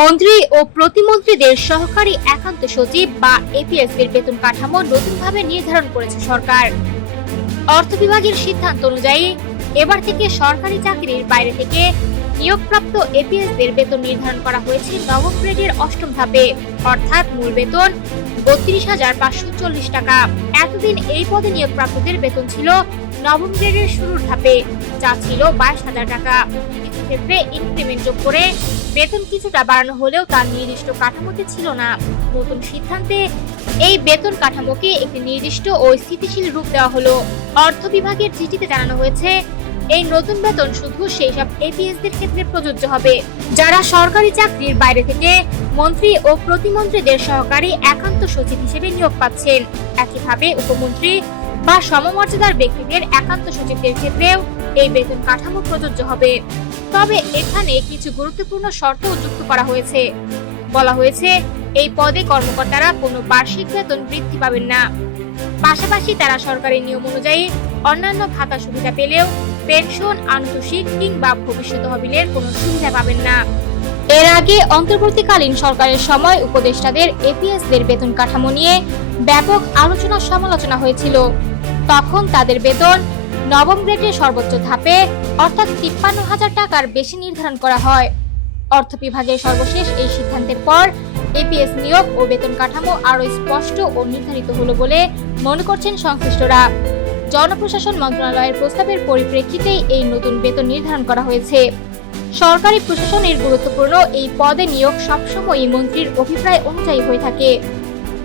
মন্ত্রী ও প্রতিমন্ত্রীদের সহকারী একান্ত সচিব বা এপিএস-এর বেতন কাঠামো নতুনভাবে নির্ধারণ করেছে সরকার। অর্থ বিভাগের সিদ্ধান্ত অনুযায়ী এবার থেকে সরকারি চাকরির বাইরে থেকে নিয়োগপ্রাপ্ত এপিএস-দের বেতন নির্ধারণ করা হয়েছে নবম গ্রেডের অষ্টম ধাপে, অর্থাৎ মূল বেতন ৩২,৫৪০ টাকা। এতদিন এই পদে নিয়োগপ্রাপ্তদের বেতন ছিল নবম গ্রেডের শুরুর ধাপে, যা ছিল ২২,০০০ টাকা। কিছু ক্ষেত্রে ইনক্রিমেন্ট যোগ করে বেতন কিছুটা বাড়ানো হলেও তার নির্দিষ্ট কাঠামোতে ছিল না। নতুন সিদ্ধান্তে এই বেতন কাঠামোকে একটি নির্দিষ্ট ও স্থিতিশীল রূপ দেওয়া হলো। অর্থ বিভাগের চিঠিতে জানানো হয়েছে, এই নতুন বেতন শুধু সেই সব এপিএস-দের ক্ষেত্রে প্রযোজ্য হবে যারা সরকারি চাকরির বাইরে থেকে মন্ত্রী ও প্রতিমন্ত্রীদের সহকারী একান্ত সচিব হিসেবে নিয়োগ পাচ্ছেন। একইভাবে উপমন্ত্রী বা সমমর্যাদার ব্যক্তিদের একান্ত সচিবদের ক্ষেত্রেও এই বেতন কাঠামো প্রযোজ্য হবে। তবে এখানে কিছু গুরুত্বপূর্ণ শর্ত যুক্ত করা হয়েছে। বলা হয়েছে, এই পদে কর্মকর্তারা কোনো বার্ষিক বেতন বৃদ্ধি পাবেন না। পাশাপাশি তারা সরকারি নিয়ম অনুযায়ী অন্যান্য ভাতা সুবিধা পেলেও পেনশন, আনুতোষিক কিংবা ভবিষ্যৎ তহবিলের কোনো সুবিধা পাবেন না। এর আগে অন্তর্বর্তীকালীন সরকারের সময় উপদেষ্টাদের এপিএস-দের বেতন কাঠামো নিয়ে ব্যাপক আলোচনা সমালোচনা হয়েছিল। তখন তাদের বেতন নবম গ্রেডের সর্বোচ্চ ধাপে অর্থাৎ ৫৩,০০০ টাকার বেশি নির্ধারণ করা হয়। অর্থ বিভাগের সর্বশেষ এই সিদ্ধান্তের পর এপিএস নিয়োগ ও বেতন কাঠামো আরও স্পষ্ট ও নির্ধারিত হলো বলে মনে করছেন সংশ্লিষ্টরা। জনপ্রশাসন মন্ত্রণালয়ের প্রস্তাবের পরিপ্রেক্ষিতেই এই নতুন বেতন নির্ধারণ করা হয়েছে। সরকারি প্রশাসনের গুরুত্বপূর্ণ এই পদে নিয়োগ সবসময়ই মন্ত্রীর অভিপ্রায় অনুযায়ী হয়ে থাকে।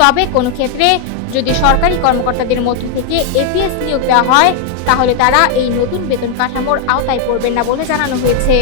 তবে কোনো ক্ষেত্রে যদি সরকারি কর্মকর্তাদের মধ্য থেকে এপিএস নিয়োগ দেওয়া হয়, তাহলে তারা এই নতুন বেতন কাঠামোর আওতায় পড়বেন না বলে জানানো হয়েছে।